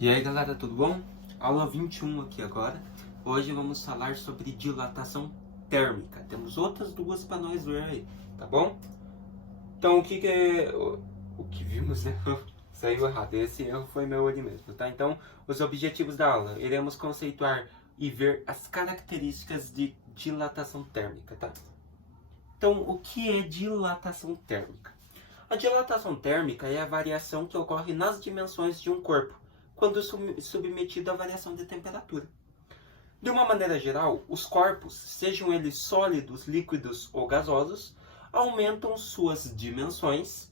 E aí galera, tudo bom? Aula 21 aqui agora. Hoje vamos falar sobre dilatação térmica. Temos outras duas para nós ver aí, tá bom? Então o que é... O que vimos, né? Saiu errado, esse erro foi meu ali mesmo, tá? Então, os objetivos da aula. Iremos conceituar e ver as características de dilatação térmica, tá? Então, o que é dilatação térmica? A dilatação térmica é a variação que ocorre nas dimensões de um corpo, quando submetido à variação de temperatura. De uma maneira geral, os corpos, sejam eles sólidos, líquidos ou gasosos, aumentam suas dimensões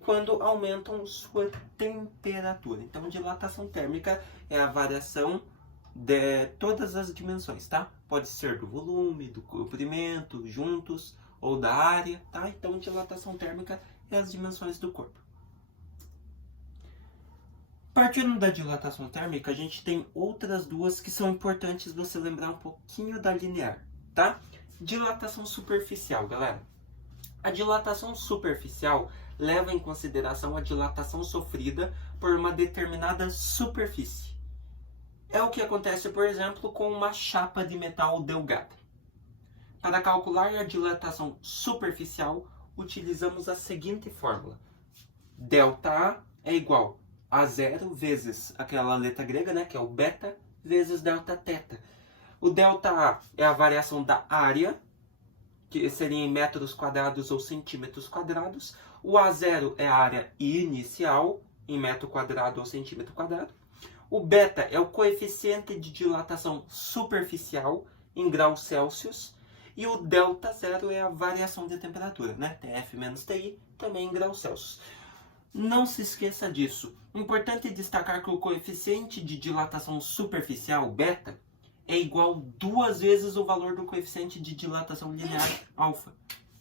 quando aumentam sua temperatura. Então, dilatação térmica é a variação de todas as dimensões, tá? Pode ser do volume, do comprimento, juntos, ou da área, tá? Então, dilatação térmica é as dimensões do corpo. Partindo da dilatação térmica, a gente tem outras duas que são importantes você lembrar um pouquinho da linear, tá? Dilatação superficial, galera. A dilatação superficial leva em consideração a dilatação sofrida por uma determinada superfície. É o que acontece, por exemplo, com uma chapa de metal delgada. Para calcular a dilatação superficial, utilizamos a seguinte fórmula. ΔA é igual a zero vezes aquela letra grega, né, que é o beta, vezes Δθ. O ΔA é a variação da área, que seria em metros quadrados ou centímetros quadrados. O A0 é a área inicial, em metro quadrado ou centímetro quadrado. O beta é o coeficiente de dilatação superficial, em graus Celsius. E o ΔZ é a variação de temperatura, né? TF menos TI, também em graus Celsius. Não se esqueça disso. Importante destacar que o coeficiente de dilatação superficial, beta, é igual 2 vezes o valor do coeficiente de dilatação linear, alfa.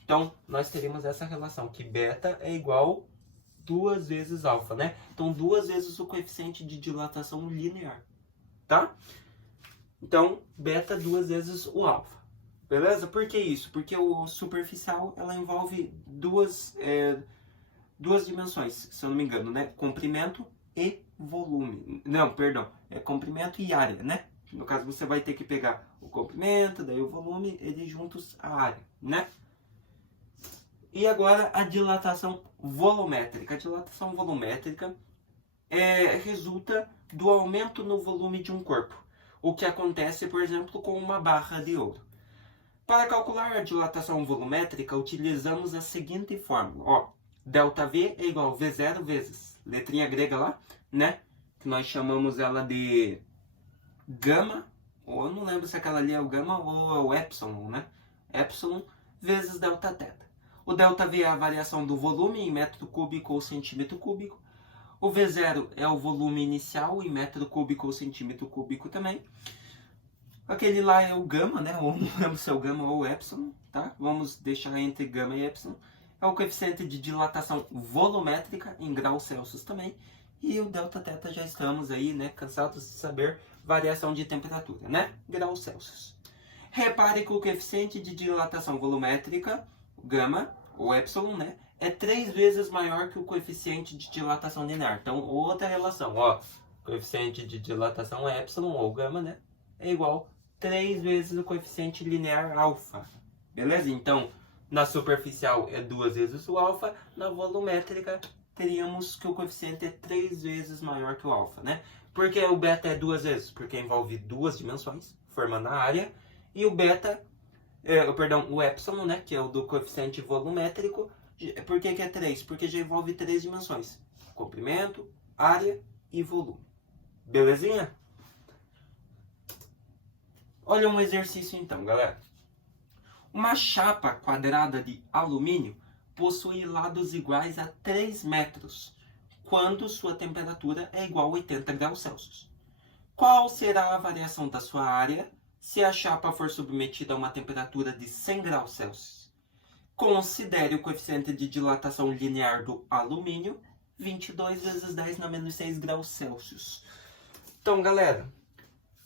Então, nós teríamos essa relação, que beta é igual 2 vezes alfa, né? Então, 2 vezes o coeficiente de dilatação linear, tá? Então, beta 2 vezes o alfa. Beleza? Por que isso? Porque o superficial, ela envolve duas dimensões, se eu não me engano, né? Comprimento e volume. Não, perdão. É comprimento e área, né? No caso, você vai ter que pegar o comprimento, daí o volume, eles juntos a área, né? E agora a dilatação volumétrica. A dilatação volumétrica resulta do aumento no volume de um corpo. O que acontece, por exemplo, com uma barra de ouro. Para calcular a dilatação volumétrica, utilizamos a seguinte fórmula. Ó, ΔV é igual a V0 vezes, letrinha grega lá, né? Que nós chamamos ela de gama, ou eu não lembro se aquela ali é o gama ou é o epsilon, né? Epsilon vezes Δθ. O ΔV é a variação do volume em metro cúbico ou centímetro cúbico. O V0 é o volume inicial em metro cúbico ou centímetro cúbico também. Aquele lá é o gama, né? Ou não lembro se é o gama ou o epsilon, tá? Vamos deixar entre gama e epsilon. É o coeficiente de dilatação volumétrica em graus Celsius também. E o Δθ já estamos aí, né? Cansados de saber variação de temperatura, né? Graus Celsius. Repare que o coeficiente de dilatação volumétrica, gama, ou epsilon, né? É 3 vezes maior que o coeficiente de dilatação linear. Então, outra relação, ó. Coeficiente de dilatação epsilon, ou gama, né? É igual 3 vezes o coeficiente linear alfa. Beleza? Então, na superficial é 2 vezes o alfa, na volumétrica teríamos que o coeficiente é 3 vezes maior que o alfa, né? Por que o beta é 2 vezes? Porque envolve 2 dimensões, formando a área, e o beta, o epsilon, né, que é o do coeficiente volumétrico, por que é 3? Porque já envolve 3 dimensões, comprimento, área e volume. Belezinha? Olha um exercício então, galera. Uma chapa quadrada de alumínio possui lados iguais a 3 metros, quando sua temperatura é igual a 80 graus Celsius. Qual será a variação da sua área se a chapa for submetida a uma temperatura de 100 graus Celsius? Considere o coeficiente de dilatação linear do alumínio, 22 vezes 10 na menos 6 graus Celsius. Então, galera,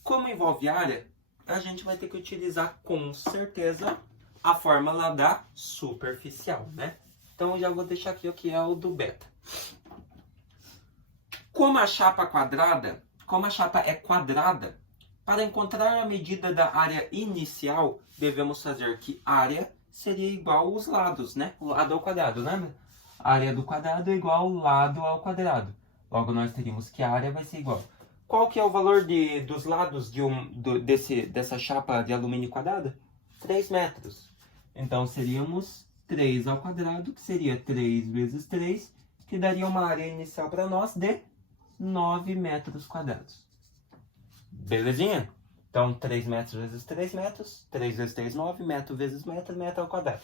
como envolve área, a gente vai ter que utilizar com certeza a fórmula da superficial, né? Então eu já vou deixar aqui o que é o do beta. Como a chapa quadrada Como a chapa é quadrada, para encontrar a medida da área inicial, devemos fazer que área seria igual aos lados, né? O lado ao quadrado, né? A área do quadrado é igual ao lado ao quadrado. Logo, nós teríamos que a área vai ser igual. Qual que é o valor dos lados dessa chapa de alumínio quadrada? 3 metros. Então, seríamos 3 ao quadrado, que seria 3 vezes 3, que daria uma área inicial para nós de 9 metros quadrados. Belezinha? Então, 3 metros vezes 3 metros, 3 vezes 3, 9, metro vezes metro, metro ao quadrado.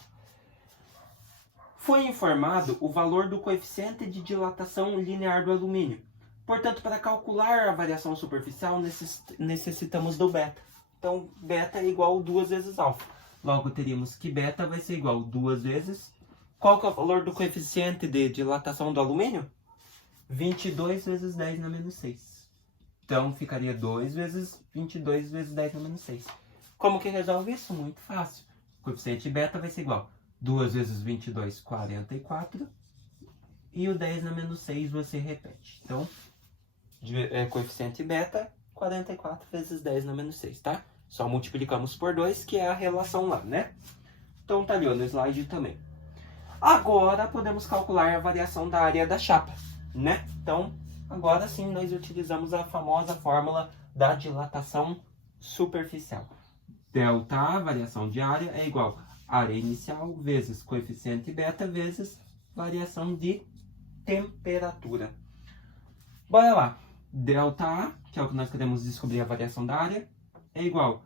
Foi informado o valor do coeficiente de dilatação linear do alumínio. Portanto, para calcular a variação superficial, necessitamos do beta. Então, beta é igual a 2 vezes alfa. Logo, teríamos que beta vai ser igual a 2 vezes... Qual que é o valor do coeficiente de dilatação do alumínio? 22 vezes 10 na menos 6. Então, ficaria 2 vezes 22 vezes 10 na menos 6. Como que resolve isso? Muito fácil. O coeficiente beta vai ser igual a 2 vezes 22, 44. E o 10 na menos 6 você repete. Então, coeficiente beta, 44 vezes 10 na menos 6, tá? Só multiplicamos por 2, que é a relação lá, né? Então, tá ali ó, no slide também. Agora, podemos calcular a variação da área da chapa, né? Então, agora sim, nós utilizamos a famosa fórmula da dilatação superficial. Delta, variação de área, é igual a área inicial vezes coeficiente beta vezes variação de temperatura. Bora lá. Delta A, que é o que nós queremos descobrir a variação da área, é igual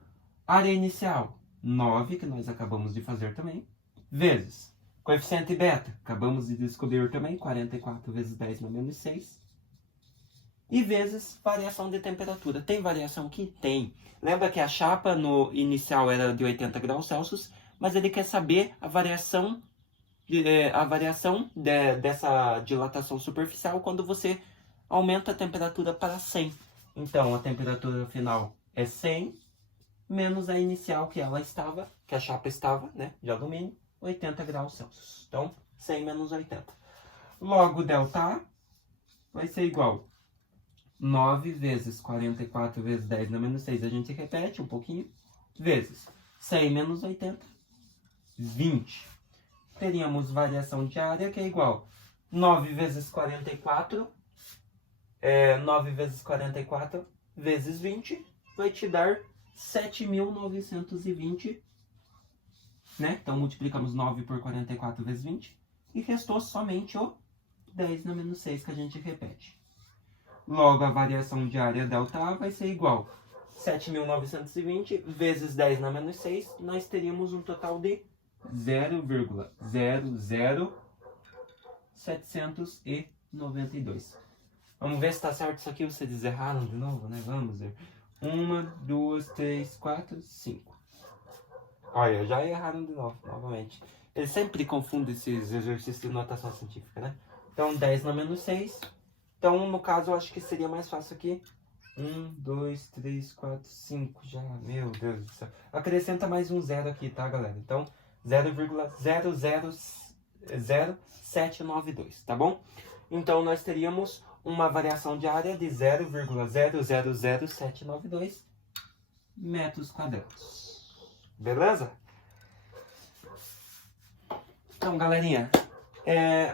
a área inicial, 9, que nós acabamos de fazer também, vezes coeficiente beta, acabamos de descobrir também, 44 vezes 10 na menos 6. E vezes variação de temperatura. Tem variação aqui? Tem. Lembra que a chapa no inicial era de 80 graus Celsius, mas ele quer saber a variação dessa dilatação superficial quando você aumenta a temperatura para 100. Então, a temperatura final é 100 menos a inicial que a chapa estava, né, de alumínio, 80 graus Celsius. Então, 100 menos 80. Logo, delta A vai ser igual a 9 vezes 44 vezes 10 na menos 6. A gente repete um pouquinho. Vezes 100 menos 80, 20. Teríamos variação de área que é igual a 9 vezes 44. 9 vezes 44 vezes 20 vai te dar 7.920. Né? Então, multiplicamos 9 por 44 vezes 20. E restou somente o 10 na menos 6 que a gente repete. Logo, a variação de área delta A vai ser igual a 7.920 vezes 10 na menos 6. Nós teríamos um total de 0,00792. Vamos ver se está certo isso aqui. Vocês erraram de novo, né? Vamos ver. 1, 2, 3, 4, 5. Olha, já erraram de novo, novamente. Eles sempre confundem esses exercícios de notação científica, né? Então, 10 na menos 6. Então, no caso, eu acho que seria mais fácil aqui. 1, 2, 3, 4, 5 já. Meu Deus do céu. Acrescenta mais um zero aqui, tá, galera? Então, 0,00792, tá bom? Então, nós teríamos uma variação de área de 0,000792 metros quadrados. Beleza? Então, galerinha,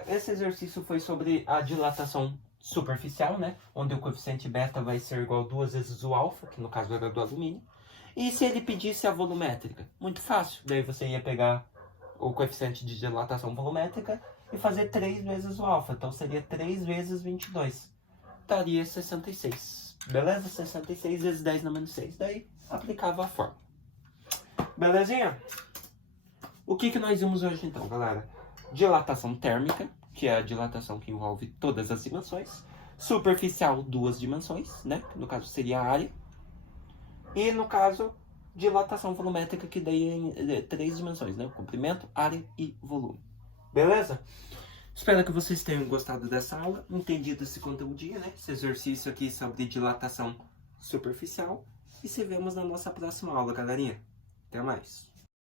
esse exercício foi sobre a dilatação superficial, né? Onde o coeficiente beta vai ser igual a 2 vezes o alfa, que no caso era do alumínio. E se ele pedisse a volumétrica? Muito fácil. Daí você ia pegar o coeficiente de dilatação volumétrica e fazer 3 vezes o alfa. Então seria 3 vezes 22. Daria 66. Beleza? 66 vezes 10 na menos 6. Daí aplicava a fórmula. Belezinha? O que nós vimos hoje então, galera? Dilatação térmica, que é a dilatação que envolve todas as dimensões. Superficial, 2 dimensões, né? No caso seria a área. E no caso, dilatação volumétrica, que daí é 3 dimensões, né? Comprimento, área e volume. Beleza? Espero que vocês tenham gostado dessa aula, entendido esse conteúdinho, né? Esse exercício aqui sobre dilatação superficial. E se vemos na nossa próxima aula, galerinha. Até mais.